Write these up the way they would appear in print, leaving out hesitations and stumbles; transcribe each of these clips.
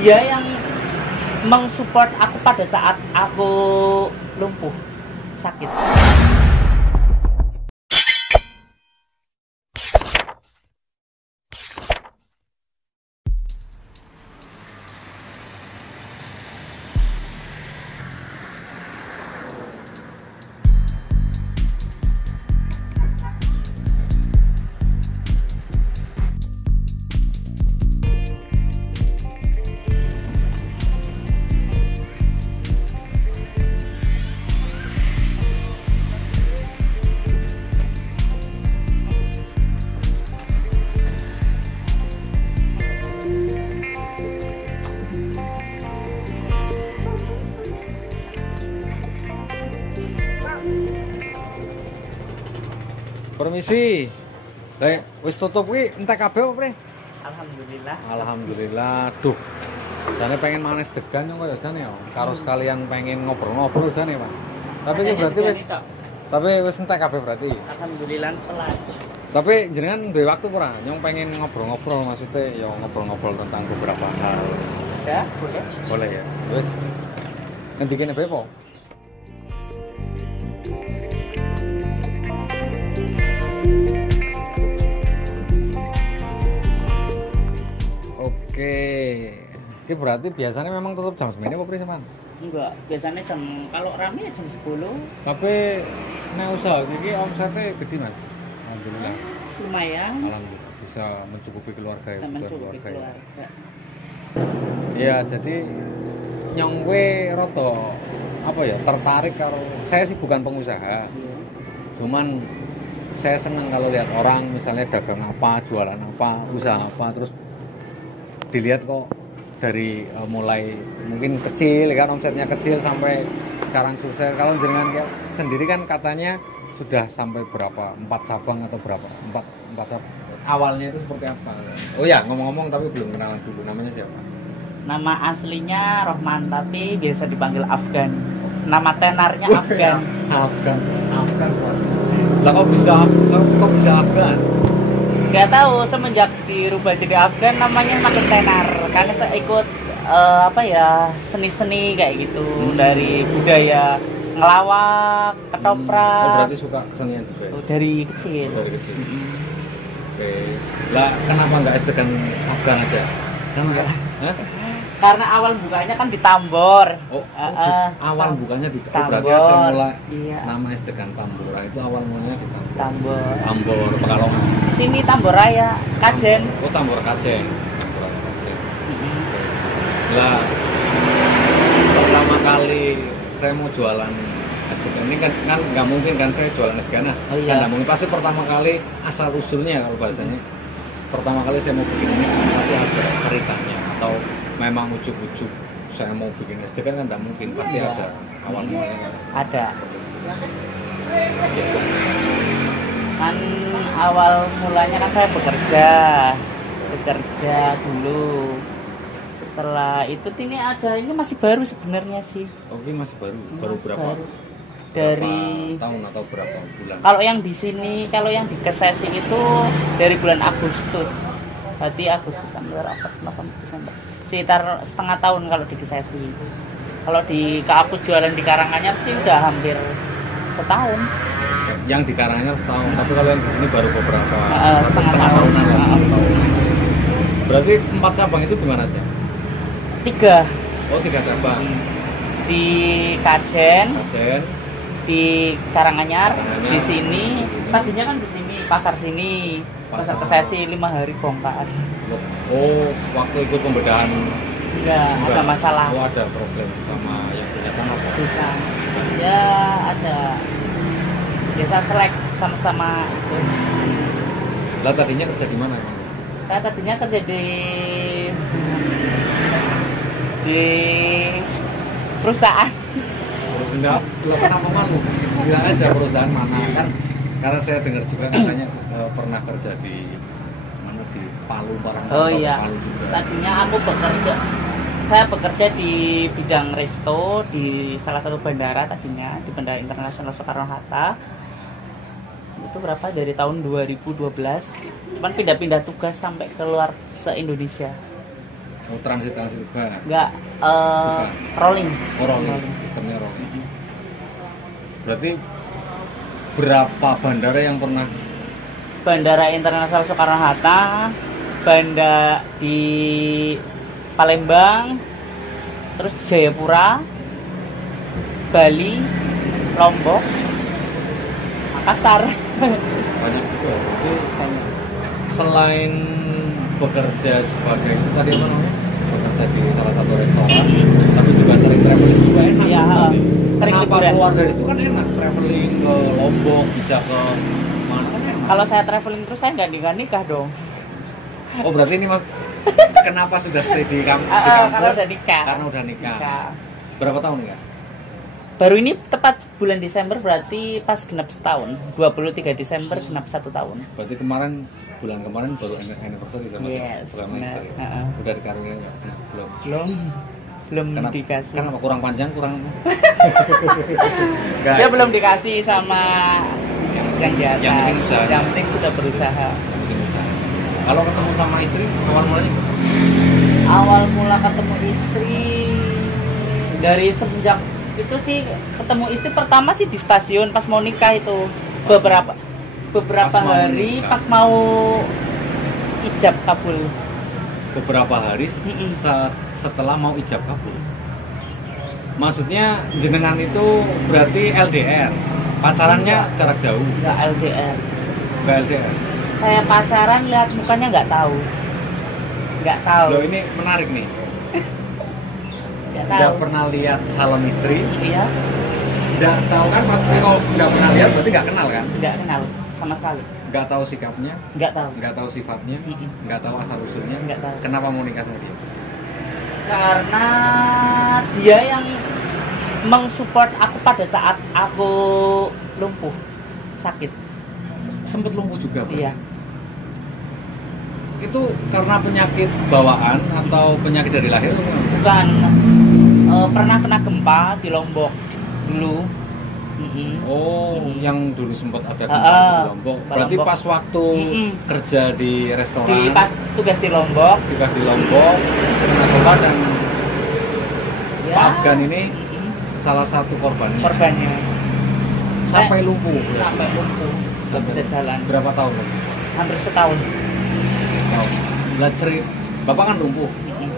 dia yang mensupport aku pada saat aku lumpuh sakit. Permisi. Lah wis tutup kuwi entek kabeh opo, Pre? Alhamdulillah. Alhamdulillah. Duh. Jane pengen manis degan yo kaya jane yo. Karo sekalian pengen ngobrol-ngobrol jane, Pak. Tapi iki berarti wis entek kabeh berarti. Alhamdulillah pelas. Tapi jenengan duwe waktu ora? Nyong pengen ngobrol-ngobrol maksudnya yo ngobrol-ngobrol tentang beberapa hal. Ya, boleh. Boleh ya. Wis. Ngendikene bae po. Oke. Ini berarti biasanya memang tutup jam 9 apa Pri sampean? Enggak, biasanya kalau rame jam 10. Tapi nek usaha iki omsete gede Mas. Alhamdulillah. Lumayan. Alhamdulillah bisa mencukupi keluarga ya. Bisa mencukupi keluarga. keluarga. Ya, jadi nyong kowe rada apa ya, tertarik kalau saya sih bukan pengusaha. Cuman saya senang kalau lihat orang misalnya dagang apa, jualan apa, usaha apa, terus dilihat kok dari mulai mungkin kecil kan, omsetnya kecil sampai sekarang sukses. Kalau jenengan sendiri kan katanya sudah sampai berapa, 4 cabang atau berapa, 4 cabang. Awalnya itu seperti apa? Oh ya, ngomong-ngomong tapi belum kenalan dulu, namanya siapa? Nama aslinya Rohman tapi biasa dipanggil Afgan. Nama tenarnya Afgan. Afgan. Lah kok bisa Afgan? Gak tahu, semenjak dirubah jadi Afgan namanya makin tenar karena saya ikut seni-seni kayak gitu, dari budaya ngelawak, ketoprak. Oh, berarti suka kesenian juga ya? Dari kecil. Oke. Lah kenapa nggak dengan Afgan aja? Enggak. Karena awal bukanya kan di Tambor. Awal bukanya di Tambor. Berarti asal mula iya. nama Estekan Tambora itu awal mulanya di Tambor. Tambor. Pekalongan. Sini Tambor Raya, Kajen. Oh, Tambor Kajen. Lah pertama kali saya mau jualan Estekan ini kan nggak mungkin kan saya jualan Estekan. Oh, iya. Kan nggak mungkin, pasti pertama kali asal usulnya kalau bahasanya. Pertama kali saya mau bikin ini pasti ada ceritanya atau memang ujuk-ujuk saya mau bikin SD kan nggak mungkin, pasti iya. ada awal mulanya. Ada. Biasa. Kan awal mulanya kan saya bekerja dulu. Setelah itu ini masih baru sebenarnya sih. Oke, masih baru. Baru Masih berapa? baru. Dari berapa tahun atau berapa bulan? Kalau yang di sini, kalau yang di Kesesi itu dari bulan Agustus. Berarti Agustus sampai Desember. Sekitar setengah tahun kalau di Kesesi. Kalau aku jualan di Karanganyar sih udah hampir setahun. Yang di Karanganyar setahun, tapi kalau yang di sini baru beberapa setengah tahunan tahun. lah. Berarti 4 cabang itu di mana aja? 3. Oh, 3 cabang. Di Kajen, di Karanganyar, di sini. Tadinya kan di sini, pasar sini, pasar Kesesi 5 hari bongkar. Oh, waktu ikut pembedahan Enggak, ada masalah. Oh, ada problem sama yang punya tanah apa? Bukan. Ya ada. Biasa selek sama-sama itu. Lah tadinya kerja di mana? Saya tadinya kerja di perusahaan. Enggak, kenapa malu? Bilang aja perusahaan mana kan? Karena saya dengar juga katanya pernah kerja di mana, di Palu barang. Oh iya. Palu juga. Tadinya saya bekerja di bidang resto di salah satu bandara tadinya, di Bandara Internasional Soekarno-Hatta. Itu berapa, dari tahun 2012. Cuman pindah-pindah tugas sampai keluar se-Indonesia. Oh, transit enggak. Enggak, Bukan. rolling. Oh, rolling. Sistemnya rolling. Berarti berapa bandara yang pernah? Bandara Internasional Soekarno-Hatta, bandara di Palembang, terus Jayapura, Bali, Lombok, Makassar. Banyak juga. Berarti kan selain bekerja sebagai itu tadi apa namanya? Bekerja di salah satu restoran, tapi juga sering traveling juga enak. Iya, Berarti. sering Kenapa liburan. keluar dari itu kan enak, traveling ke Lombok, bisa ke mana kan enak. Kalau saya traveling terus saya nggak nikah dong. Oh berarti ini mas, kenapa sudah stay di kampung? Karena udah nikah. Karena udah nikah. Nikah. Berapa tahun nikah? Baru ini tepat bulan Desember, berarti pas genap setahun. 23 Desember genap 1 tahun. Berarti bulan kemarin baru anniversary sama Yes, sama benar. istri. Heeh. Udah dikaruniai nggak? Belum. Belum Kenapa? dikasih. Kenapa kurang panjang kurang? Dia belum dikasih sama yang di atas. Yang penting usaha. Yang penting sudah berusaha. Kalau ketemu sama istri awal mulanya? Awal mula ketemu istri dari semenjak itu sih, ketemu istri pertama sih di stasiun pas mau nikah itu. Beberapa Pas mau hari nikah. pas mau ijab kabul. Beberapa hari Mm-mm. setelah mau ijab kabul. Maksudnya jenengan itu berarti LDR. Pacarannya jarak jauh. Enggak LDR. Enggak LDR. Saya pacaran lihat mukanya nggak tahu. Nggak tahu. Loh ini menarik nih. Nggak Nggak tahu. pernah lihat calon istri. Iya, Nggak tahu kan pasti kalau nggak pernah lihat berarti nggak kenal kan? nggak kenal sama sekali. Nggak tahu sikapnya, Nggak tahu. nggak tahu sifatnya, Mm-mm. nggak tahu asal usulnya. Nggak tahu. Kenapa mau nikah sama dia? Karena dia yang mensupport aku pada saat aku lumpuh, sakit. Sempet lumpuh juga, Bro. Iya. Itu karena penyakit bawaan atau penyakit dari lahir? Bukan. Pernah kena gempa di Lombok dulu. Mm-mm. Oh, yang dulu sempat ada gempa Heeh, di Lombok. di Berarti Lombok. pas waktu Mm-mm. kerja di restoran, Di pas tugas di Lombok. tugas di Lombok, kena gempa dan Ya. Pak Afgan ini Mm-mm. salah satu korbannya. Korbannya Sampai lumpuh. sampai lumpuh, nggak bisa jalan. Berapa tahun? Hampir setahun. Tahun. Lah Bapak kan lumpuh. Mm-mm.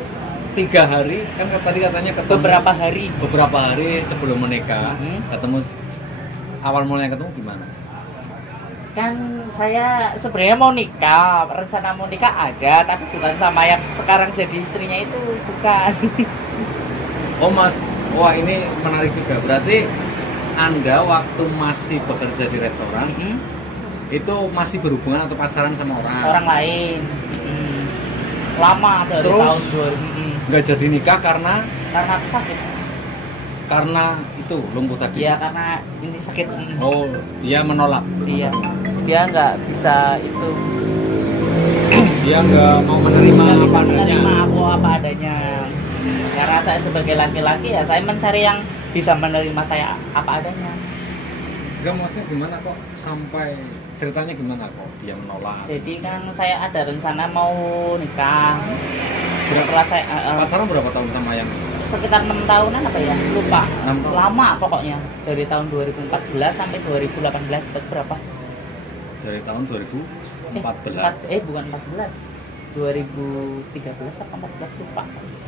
3 hari kan tadi katanya ketemu Beberapa hari. sebelum menikah Mhm. ketemu. Awal mulanya ketemu gimana? Kan saya sebenarnya mau nikah, rencana mau nikah ada, tapi bukan sama yang sekarang jadi istrinya itu, bukan. Oh mas, wah ini menarik juga. Berarti Anda waktu masih bekerja di restoran Mm-mm. itu masih berhubungan atau pacaran sama Orang lain. Mm. Lama dari Terus? tahun 2000. Nggak jadi nikah karena Karena aku sakit. itu lumpuh tadi. Iya, karena ini sakit. Mm. Oh, dia menolak. Iya. Dia nggak bisa itu. Dia nggak mau menerima Nggak bisa apa adanya. menerima aku apa adanya. Karena saya sebagai laki-laki ya saya mencari yang bisa menerima saya apa adanya. Enggak, maksudnya gimana kok sampai ceritanya gimana kok dia menolak? Jadi kan saya ada rencana mau nikah. Setelah saya Pacaran berapa tahun sama yang sekitar 6 tahunan apa ya? Lupa. 6 tahun? Lama pokoknya. Dari tahun 2014 sampai 2018 itu berapa? dari tahun 2014? Bukan 14. 2013 atau 14 lupa.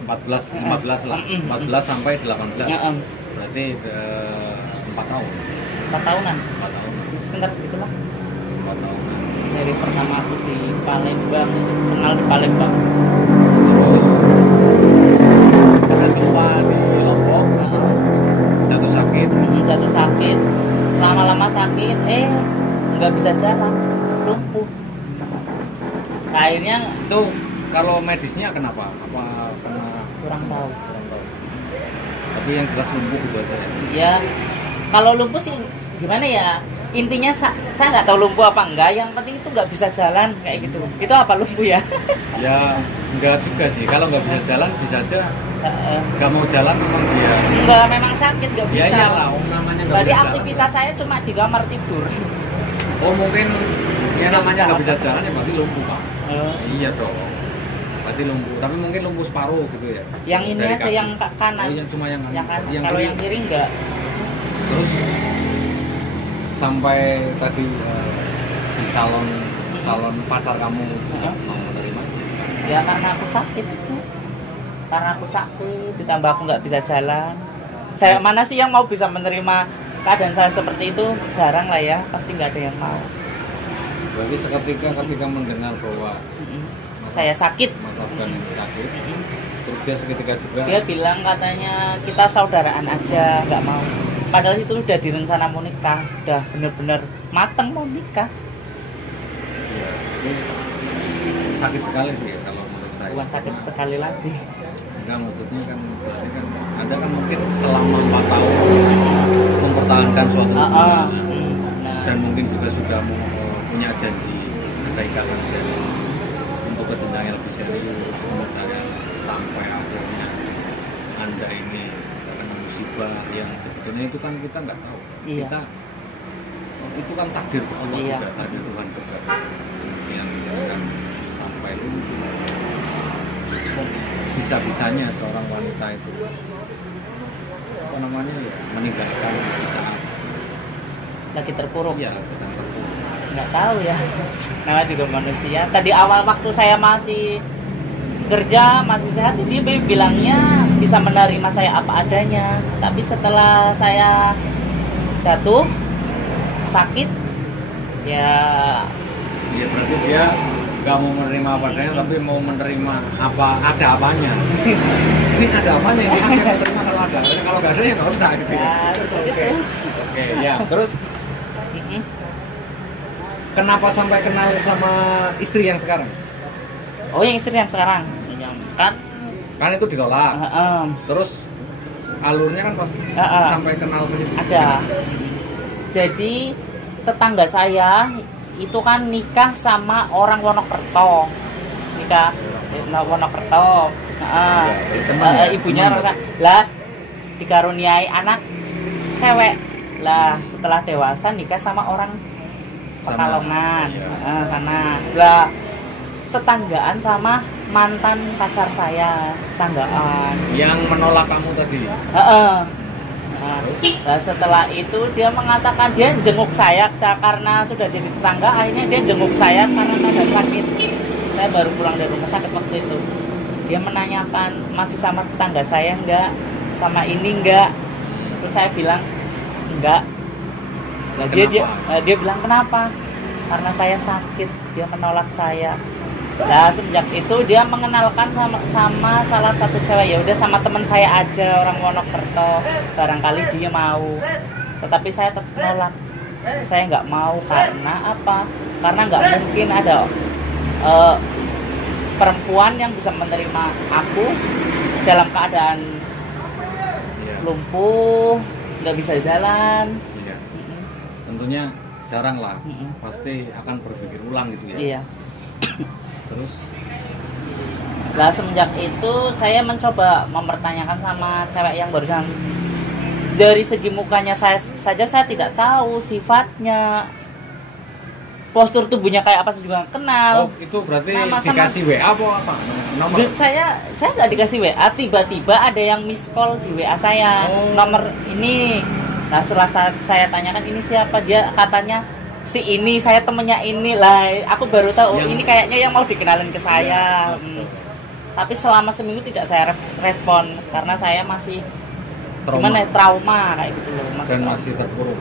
14 lah. 14 sampai 18. Ya, Berarti 4 tahun. 4 tahunan. 4 tahun. Sekitar segitulah. 4 tahun. Dari pertama aku di Palembang, kenal di Palembang. Terus karena gempa di Lombok, jatuh sakit. Jatuh sakit, lama-lama sakit, nggak bisa jalan, lumpuh. Nah, akhirnya Itu kalau medisnya kenapa? Apa kena kurang tahu. kurang tahu. Tapi yang jelas lumpuh gitu aja ya. Ya, kalau lumpuh sih gimana ya? Intinya saya nggak tahu lumpuh apa enggak. Yang penting itu nggak bisa jalan kayak gitu. Itu apa lumpuh ya? Ya enggak juga sih. Kalau nggak bisa jalan bisa aja Heeh. nggak mau jalan memang dia. Enggak, memang sakit nggak Ya bisa. iyalah, namanya nggak Berarti bisa jalan. aktivitas saya cuma di kamar tidur. Oh mungkin ya namanya nggak bisa jalan ya berarti lumpuh pak. Oh. Iya dong. Berarti lumpuh, tapi mungkin lumpuh separuh gitu ya. Yang ini Dari aja kaki. yang kanan. Oh, yang cuma yang kanan. Yang kanan. Yang Kalau kiri. yang kiri enggak. Terus sampai tadi calon pacar kamu tidak mau menerima. Ya karena aku sakit itu. Karena aku sakit, ditambah aku nggak bisa jalan. Saya mana sih yang mau bisa menerima keadaan saya seperti itu? Jarang lah ya, pasti nggak ada yang mau. Berarti ketika mendengar bahwa Saya sakit. Mas Afgan ini sakit, terus dia seketika juga Dia bilang katanya kita saudaraan aja, nggak mau. Padahal itu udah direncana mau nikah, udah bener-bener mateng mau nikah. ya, ini sakit sekali sih kalau menurut saya. Bukan sakit sekali lagi. Enggak, maksudnya kan biasanya kan ada kan mungkin selama 4 tahun mempertahankan suatu hubungan Nah, dan mungkin juga sudah punya janji, ada ikatan janji untuk ke jenjang yang lebih serius, kemudian sampai akhirnya Anda ini terkena musibah yang sebetulnya itu kan kita nggak tahu. Iya. Kita itu kan takdir Allah Iya. juga, takdir Tuhan juga yang kan sampai lumpuh. Bisa-bisanya seorang wanita itu apa namanya ya, meninggalkan di saat lagi terpuruk. ya sedang terpuruk. Nggak tahu ya. Namanya juga manusia. Tadi awal waktu saya masih kerja, masih sehat, dia bilangnya bisa menerima saya apa adanya. Tapi setelah saya jatuh, sakit, ya Ya berarti dia nggak mau menerima apa adanya, tapi mau menerima apa ada apanya. Ini ada apanya, ini saya terima kalau ada. Kalau nggak ada ya nggak usah gitu ya. ya seperti itu. Oke, ya. Terus Mm-mm. kenapa sampai kenal sama istri yang sekarang? Oh, yang istri yang sekarang, yang kan, Kan itu ditolak. uh, Terus alurnya kan pasti sampai kenal ke situ. ada. Jadi tetangga saya itu kan nikah sama orang Wonokerto, Wonokerto. Ibunya lah dikaruniai anak cewek lah, setelah dewasa nikah sama orang Pekalongan sana lah, tetanggaan sama mantan pacar saya, tetanggaan Yang menolak kamu tadi. Nah, setelah itu dia mengatakan dia jenguk saya karena sudah jadi tetangga, akhirnya dia jenguk saya karena ada sakit. Saya baru pulang dari rumah sakit waktu itu. Dia menanyakan masih sama tetangga saya enggak, sama ini enggak. Terus saya bilang enggak. Nah, dia bilang kenapa? Karena saya sakit. Dia menolak saya. Nah, semenjak itu dia mengenalkan sama salah satu cewek, ya udah sama teman saya aja orang Wonokerto, barangkali dia mau. Tetapi saya tetap menolak. Saya nggak mau karena apa? Karena nggak mungkin ada perempuan yang bisa menerima aku dalam keadaan lumpuh, nggak bisa jalan. Iya. Tentunya jarang lah. Pasti akan berpikir ulang gitu ya. Iya. Terus Nah, semenjak itu saya mencoba mempertanyakan sama cewek yang barusan. Dari segi mukanya saya tidak tahu sifatnya, postur tubuhnya kayak apa saya juga nggak kenal. oh, itu berarti Nama sama- dikasih WA apa? Nomor? Justru saya nggak dikasih WA, tiba-tiba ada yang miss call di WA saya, nomor ini. Nah, setelah saya tanyakan ini siapa, dia katanya si ini, saya temennya ini lah. Aku baru tahu ini kayaknya yang mau dikenalin ke saya. Tapi selama seminggu tidak saya respon karena saya masih trauma kayak gitu loh, Dan masih terpuruk.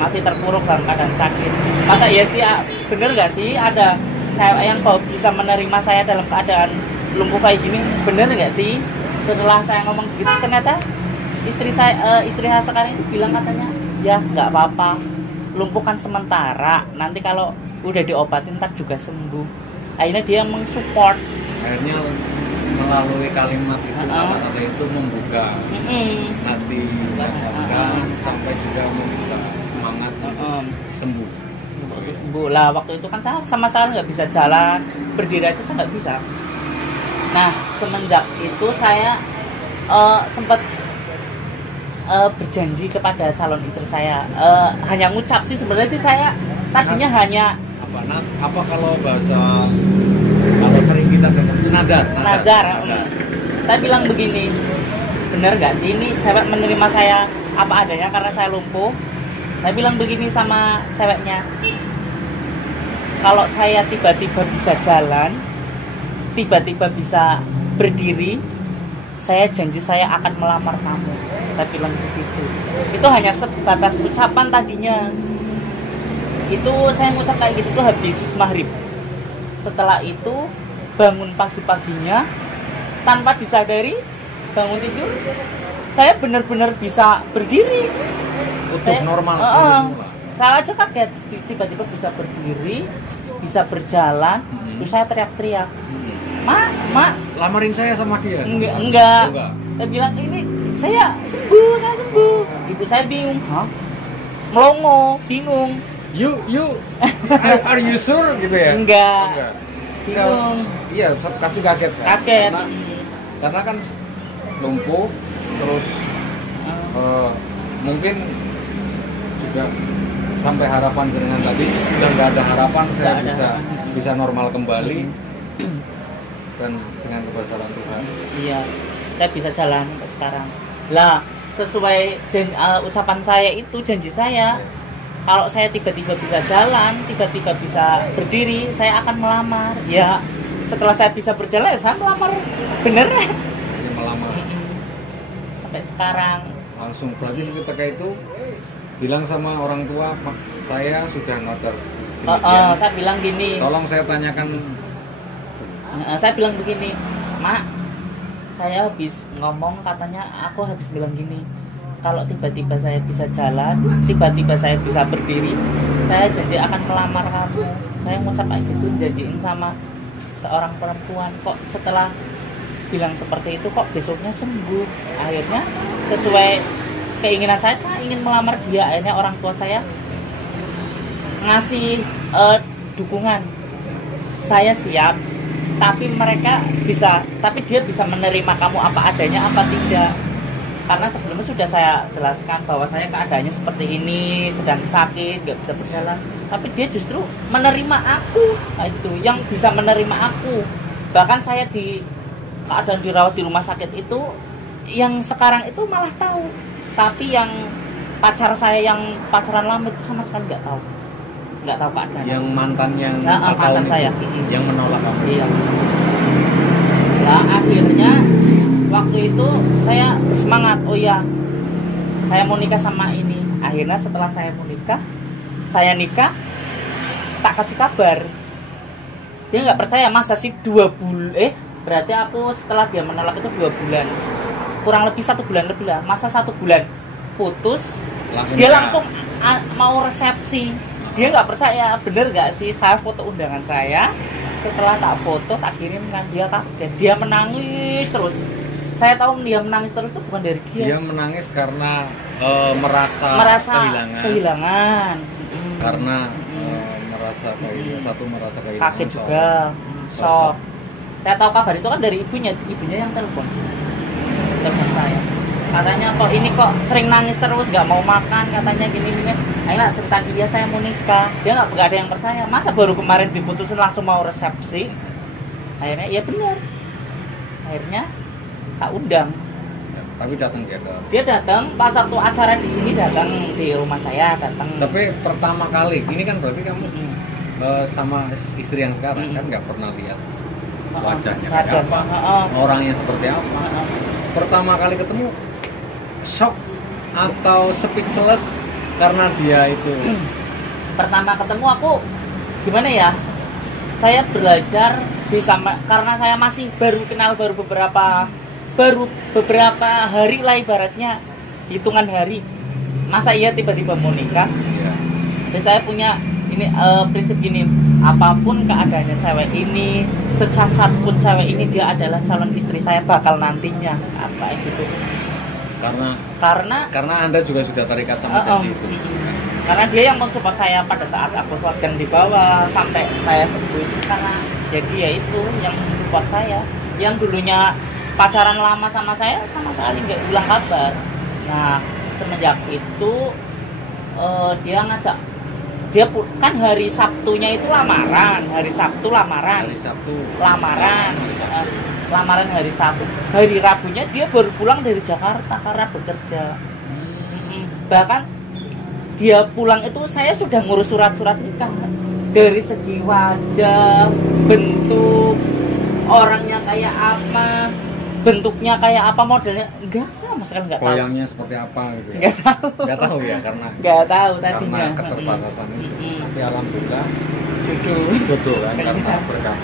masih terpuruk dalam keadaan sakit. Masa ya sih, bener nggak sih ada cewek yang bisa menerima saya dalam keadaan lumpuh kayak gini? Bener nggak sih? Setelah saya ngomong gitu, ternyata istri saya sekarang itu bilang katanya ya nggak apa-apa, lumpuh kan sementara, nanti kalau udah diobatin ntar juga sembuh. Akhirnya dia mensupport. Akhirnya melalui kalimat itu, kata-kata itu membuka hati sampai juga membuka semangat untuk sembuh. Sembuh lah. Waktu itu kan saya sama sekali nggak bisa jalan, berdiri aja saya nggak bisa. Nah, semenjak itu saya sempat berjanji kepada calon istri saya, hanya ngucap sih sebenarnya sih, saya tadinya hanya apa kalau bahasa, kalau sering kita dengar itu nazar. Saya bilang begini, bener gak sih ini cewek menerima saya apa adanya karena saya lumpuh? Saya bilang begini sama ceweknya, kalau saya tiba-tiba bisa jalan, tiba-tiba bisa berdiri, saya janji saya akan melamar kamu. Saya bilang begitu. Itu hanya sebatas ucapan tadinya. Itu saya ngucap kayak gitu tuh habis maghrib. Setelah itu bangun pagi-paginya tanpa disadari, bangun tidur, saya benar-benar bisa berdiri. Utuh normal. Saya aja kaget tiba-tiba bisa berdiri, bisa berjalan. Terus saya teriak-teriak, mak, lamarin saya sama dia. Enggak. Saya bilang ini saya sembuh. Ibu saya bingung, melongo, bingung. You are you sure gitu ya? Enggak. Bingung. Iya, pasti kaget kan? Kaget. Karena kan lumpuh, terus mungkin juga sampai harapan jenengan tadi udah nggak ada harapan saya bisa normal kembali dan dengan kebesaran Tuhan. Iya, saya bisa jalan sampai sekarang. Lah, sesuai ucapan saya itu, janji saya, kalau saya tiba-tiba bisa jalan, tiba-tiba bisa berdiri, saya akan melamar. Ya, setelah saya bisa berjalan, saya melamar. Bener? Ini melamar. Sampai sekarang. Langsung berarti ketika itu bilang sama orang tua, Pak, saya sudah notas. Saya bilang gini. Tolong saya tanyakan. Saya bilang begini, Mak, saya habis ngomong katanya aku habis bilang gini, kalau tiba-tiba saya bisa jalan, tiba-tiba saya bisa berdiri, saya janji akan melamar kamu. Saya ngucap kayak gitu, janjiin sama seorang perempuan. Kok setelah bilang seperti itu kok besoknya sembuh. Akhirnya sesuai keinginan saya ingin melamar dia. Akhirnya orang tua saya ngasih dukungan, saya siap, tapi dia bisa menerima kamu apa adanya apa tidak. Karena sebelumnya sudah saya jelaskan bahwa saya keadaannya seperti ini, sedang sakit, nggak bisa berjalan, tapi dia justru menerima aku. Nah, itu yang bisa menerima aku. Bahkan saya di keadaan dirawat di rumah sakit itu, yang sekarang itu malah tahu, tapi yang pacar saya yang pacaran lama itu sama sekali nggak tahu keadaan. Yang mantan saya yang menolak kamu. Iya. Nah, akhirnya waktu itu saya bersemangat, oh ya, saya mau nikah sama ini. Akhirnya setelah saya mau nikah, saya nikah, tak kasih kabar. Dia nggak percaya, masa sih 2 bulan, berarti aku setelah dia menolak itu 2 bulan, kurang lebih 1 bulan lebih lah, masa 1 bulan putus, dia langsung mau resepsi. Dia nggak percaya, bener nggak sih, saya foto undangan saya, setelah tak foto tak kirim kan, dia kaget, dia menangis terus. Saya tahu dia menangis terus itu bukan dari dia menangis karena merasa kehilangan. Karena merasa kehilangan, kaget juga, shock. Saya tahu kabar itu kan dari ibunya yang telepon saya, katanya kok ini kok sering nangis terus, nggak mau makan, katanya gini. Akhirnya cerita, iya saya mau nikah. Dia nggak ada yang percaya, masa baru kemarin diputusin langsung mau resepsi. Akhirnya iya benar, akhirnya tak undang. Tapi datang dia datang pas waktu acara di sini, datang di rumah saya, datang. Tapi pertama kali ini kan berarti kamu sama istri yang sekarang kan nggak pernah lihat wajahnya kayak apa, orangnya seperti apa. Pertama kali ketemu shock atau speechless karena dia itu. Pertama ketemu aku gimana ya, saya belajar bisa, karena saya masih baru kenal, baru beberapa hari lah, ibaratnya hitungan hari. Masa iya tiba-tiba mau nikah? Jadi saya punya ini prinsip gini, apapun keadaannya cewek ini, secacat pun cewek ini, dia adalah calon istri saya bakal nantinya, apa gitu. Karena Anda juga sudah terikat sama janji itu. Karena dia yang mensupport saya pada saat aku slogan di bawah sampai saya sembuh itu, karena jadi ya itu yang mensupport saya. Yang dulunya pacaran lama sama saya sama sekali nggak bilang kabar. Nah, semenjak itu dia ngajak dia kan hari Sabtunya itu lamaran, hari Sabtu lamaran, Hari Sabtu. lamaran, lamaran hari Sabtu, hari Rabunya dia baru pulang dari Jakarta karena bekerja. Bahkan dia pulang itu saya sudah ngurus surat-surat nikah, dari segi wajah, bentuk, orangnya kayak apa, bentuknya kayak apa, modelnya enggak, sama sekali enggak tahu. Goyangnya seperti apa gitu ya? Enggak tahu. Enggak tahu ya karena Tadinya. karena keterbatasan itu. Tapi alhamdulillah jodoh kan karena berkah.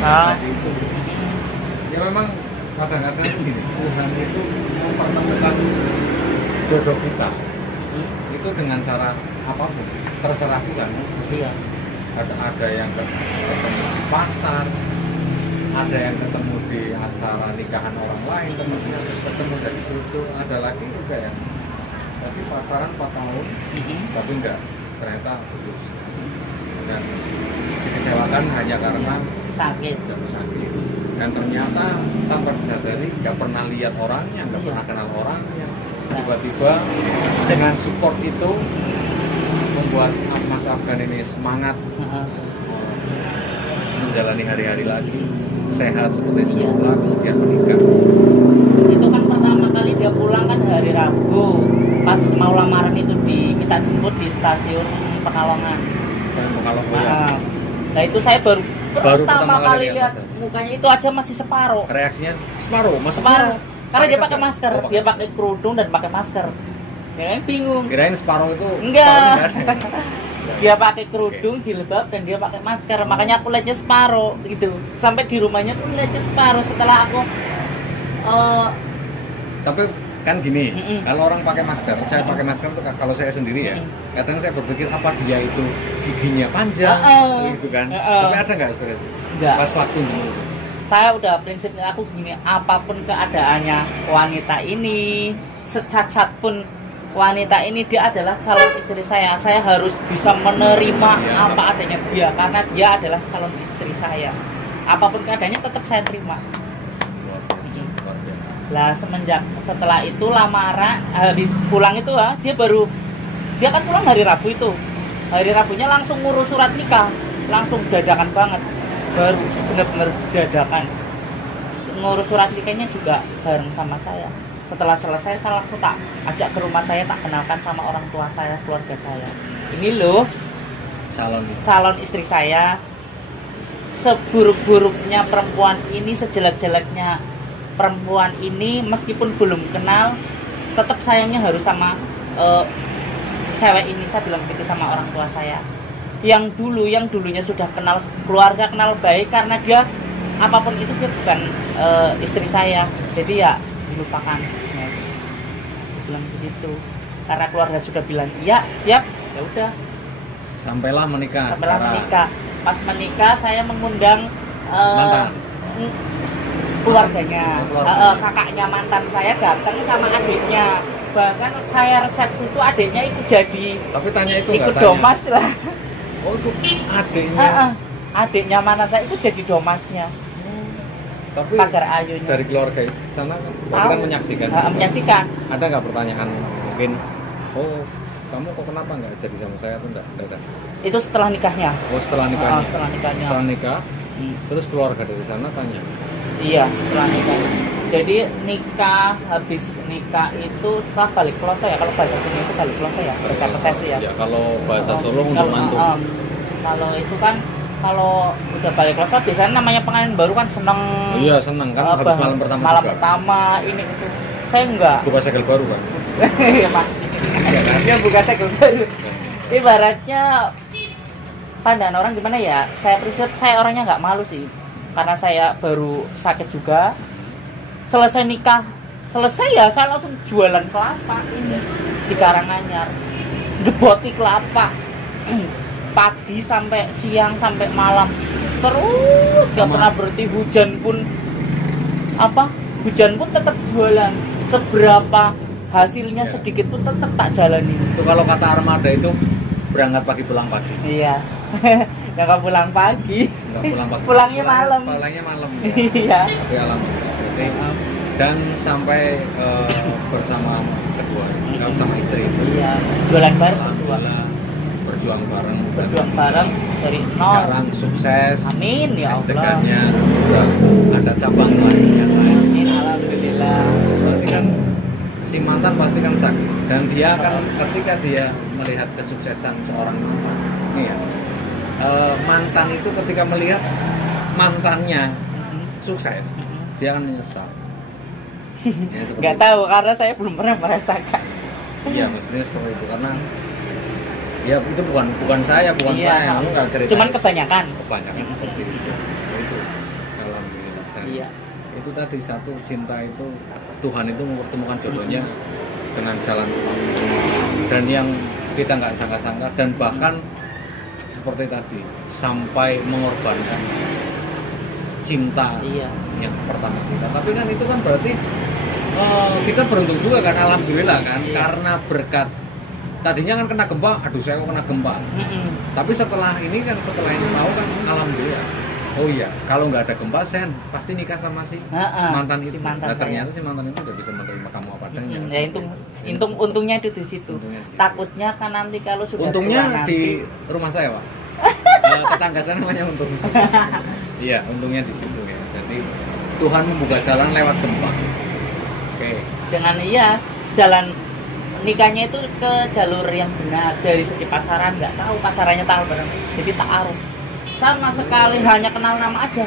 Tadi itu. Ya memang kadang-kadang gini, Tuhan itu mempertemukan jodoh kita. Itu dengan cara apapun, terserah Tuhan. Iya. Ada yang ketemu di pasar, ada yang ketemu di acara nikahan orang lain, kemudian ketemu dari jodoh, ada lagi juga yang tapi pacaran 4 tahun, tapi enggak, ternyata putus dan dikecewakan hanya karena Sakit. jatuh sakit. Dan ternyata tanpa disadari nggak pernah lihat orangnya, nggak pernah kenal orangnya. Tiba-tiba dengan support itu membuat Mas Afgan ini semangat menjalani hari-hari lagi, sehat seperti semula, kemudian menikah. Itu kan pertama kali dia pulang kan hari Rabu, pas mau lamaran itu diminta jemput di stasiun Pekalongan. Nah itu saya baru pertama kali lihat mukanya, itu aja masih separuh. Reaksinya separuh, mas Separuh. Karena dia pakai masker, dia pakai kerudung dan pakai masker. Ya kan bingung. Kirain separuh itu Enggak. Dia pakai kerudung, jilbab, dan dia pakai masker. Makanya aku lihatnya separuh gitu. Sampai di rumahnya tuh lihatnya separuh. Setelah aku tapi kan gini, kalau orang pakai masker, saya pakai masker tuh kalau saya sendiri ya, kadang saya berpikir apa dia itu giginya panjang, gitu kan. Tapi ada nggak seperti itu? Enggak. Pas waktu dulu. Saya udah prinsipnya aku gini, apapun keadaannya wanita ini, secacat pun wanita ini, dia adalah calon istri saya. Saya harus bisa menerima apa adanya dia, karena dia adalah calon istri saya. Apapun keadaannya tetap saya terima. Lah setelah itu lamaran, habis pulang itu dia kan pulang hari Rabu itu. Hari Rabunya langsung ngurus surat nikah, langsung dadakan banget. Baru benar-benar dadakan. Ngurus surat nikahnya juga bareng sama saya. Setelah selesai saya langsung tak ajak ke rumah saya, tak kenalkan sama orang tua saya, keluarga saya. Ini loh calon istri saya. Seburuk-buruknya perempuan ini, sejelek-jeleknya perempuan ini, meskipun belum kenal, tetap sayangnya harus sama cewek ini. Saya bilang gitu sama orang tua saya. Yang dulunya sudah kenal keluarga, kenal baik, karena dia apapun itu dia bukan istri saya, jadi ya dilupakan. Ya, bilang begitu. Karena keluarga sudah bilang iya, siap, ya udah. Sampailah menikah. Pas menikah saya mengundang keluarganya, kakaknya mantan saya datang sama adiknya. Bahkan saya resepsi itu adiknya ikut jadi. Tapi tanya itu ikut domas lah. Oh itu adiknya. Adiknya mantan saya itu jadi domasnya. Tapi pagar ayunya. Dari keluarga sana kan menyaksikan. Menyaksikan. Ada nggak pertanyaan mungkin? Oh kamu kok kenapa nggak jadi sama saya tuh enggak? Itu setelah nikahnya. Oh setelah nikahnya. Setelah nikahnya. Setelah nikah. Terus keluarga dari sana tanya. Iya, setelah nikah. Jadi habis nikah itu setelah balik Kloso ya. Kalau bahasa sini itu balik Kloso ya, bahasa posesi ya. Ya kalau bahasa Solo untuk mantu. Kalau itu kan kalau udah balik Kloso biasanya namanya pengantin baru kan seneng. Iya seneng kan habis malam pertama. Malam pertama ini itu. Saya enggak. Buka segel baru kan? Iya masih. Ya buka segel baru. Ibaratnya pandangan orang gimana ya? Saya orangnya nggak malu sih. Karena saya baru sakit juga. Selesai nikah, ya saya langsung jualan kelapa ini di Karanganyar. Geboti kelapa. Pagi sampai siang sampai malam. Terus nggak pernah berhenti. Hujan pun tetap jualan. Seberapa hasilnya sedikit pun tetap tak jalani. Itu kalau kata armada itu berangkat pagi pulang pagi. Iya. Nggak pulang pagi. Pulangnya malam. Iya. Tapi alhamdulillah. Dan sampai bersama kedua, sama istri itu. Iya. Jualan bareng berdua. berjuang bareng dari nol. Sekarang sukses. Amin ya Allah. SDK-nya udah ada cabang lain yang lain. Amin, alhamdulillah. Berarti kan si mantan pasti kan sakit, dan dia kan ketika dia melihat kesuksesan seorang mantan, nih ya, mantan itu ketika melihat mantannya sukses, dia akan menyesal. Ya, Nggak tahu karena saya belum pernah merasakan. Iya, maksudnya seperti itu, karena ya itu bukan saya, Iya, kamu nggak cerita. cuman kebanyakan Seperti itu. Itu alhamdulillah. Dan iya. itu tadi satu, cinta itu Tuhan itu mempertemukan jodohnya dengan jalan dan yang kita nggak sangka-sangka, dan bahkan seperti tadi sampai mengorbankan cinta Iya. yang pertama kita. Tapi kan itu kan berarti kita beruntung juga kan, alhamdulillah kan. Iya. Karena berkat tadinya kan kena gempa, aduh saya kok kena gempa. Tapi setelah ini tahu kan alhamdulillah. Oh iya, kalau nggak ada gempa Sen pasti nikah sama si mantan itu. Nah, ternyata si mantan itu udah bisa menerima kamu apa adanya. Ya untungnya itu di situ. Takutnya kan nanti kalau sudah untungnya tua di rumah saya, Pak. Tetangga saya namanya Untung. Iya, untungnya di situ ya. Jadi Tuhan membuka jalan lewat gempa. Oke. Dengan jalan nikahnya itu ke jalur yang benar. Dari segi pacaran nggak tahu pacarannya tahu bareng. Jadi ta'aruf. Sama sekali hanya kenal nama aja.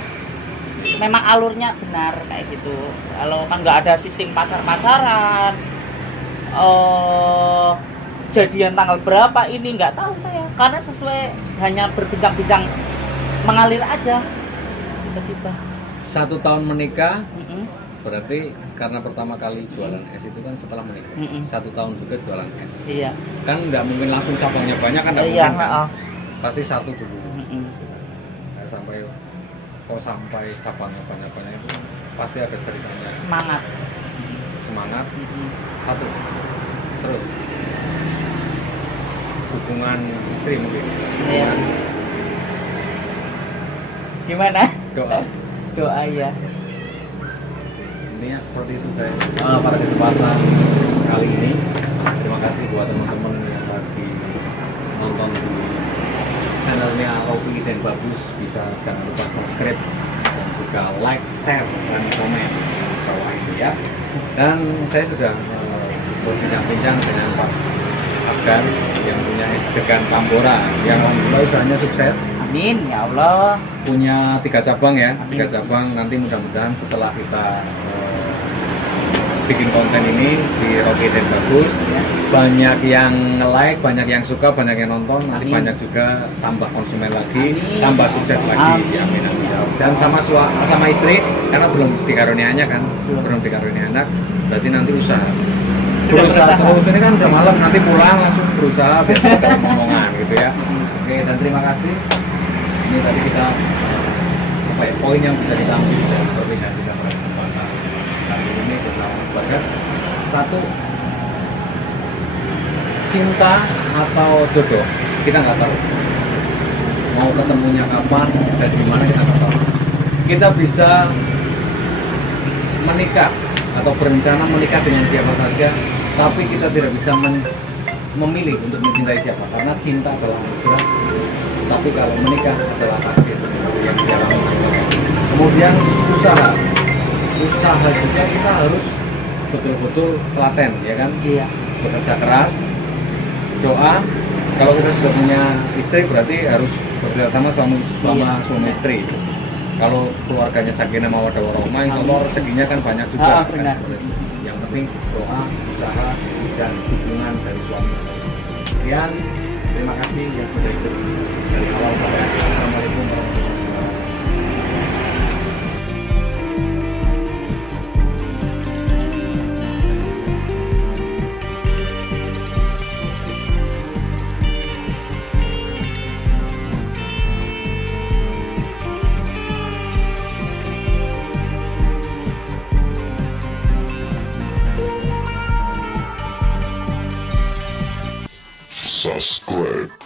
Memang alurnya benar kayak gitu. Kalau kan nggak ada sistem pacaran, jadian tanggal berapa ini nggak tahu saya. Karena sesuai hanya berbincang-bincang mengalir aja. Tiba-tiba. 1 tahun menikah, berarti karena pertama kali jualan es itu kan setelah menikah. 1 tahun juga jualan es. Iya. Kan nggak mungkin langsung cabangnya banyak kan? Iya. Mungkin, kan? Pasti 1 dulu. Sampai cabangnya banyak-banyak itu pasti ada ceritanya. Semangat. 1. Terus hubungan istri mungkin. Iya. Gimana? Doa ya. Intinya seperti itu guys. Pada kesempatan kali ini terima kasih buat teman-teman yang lagi nonton di channelnya Robi dan Bagus. Jangan lupa subscribe dan juga like, share, dan komen di bawah ini ya. Dan saya sudah berbincang-bincang dengan Pak Afgan yang punya Degan Tambora yang alhamdulillah usahanya sukses. Amin ya Allah. Punya 3 cabang ya. Amin. 3 cabang, nanti mudah-mudahan setelah kita bikin konten ini di Robi dan Bagus, banyak yang nge-like, banyak yang suka, banyak yang nonton, nanti banyak juga tambah konsumen lagi, tambah sukses lagi. Ya, amin. Dan sama istri, karena belum dikarunianya kan, belum dikaruniai anak, berarti nanti berusaha terus. Ini kan udah malam, nanti pulang langsung berusaha biar ada omongan gitu ya. Oke, dan terima kasih. Ini tadi kita poin yang bisa kita ambil dari perbedaan kita pada kesempatan kali ini tentang keluarga. 1, cinta atau jodoh kita nggak tahu, mau ketemunya kapan dan gimana kita nggak tahu. Kita bisa menikah atau berencana menikah dengan siapa saja, tapi kita tidak bisa memilih untuk mencintai siapa, karena cinta adalah anugerah, tapi kalau menikah adalah takdir yang dialami. Kemudian usaha juga kita harus betul-betul telaten ya kan. Iya. Bekerja keras, doa. Kalau kita sudah punya istri berarti harus bekerja sama suami istri. Kalau keluarganya sakinah mawaddah warahmah, insya Allah rezekinya kan banyak juga. Benar. Yang penting doa, usaha, dan dukungan dari suami. Sekian, terima kasih yang sudah ikut dari awal sampai akhir. Assalamualaikum warahmatullahi wabarakatuh. Subscribe.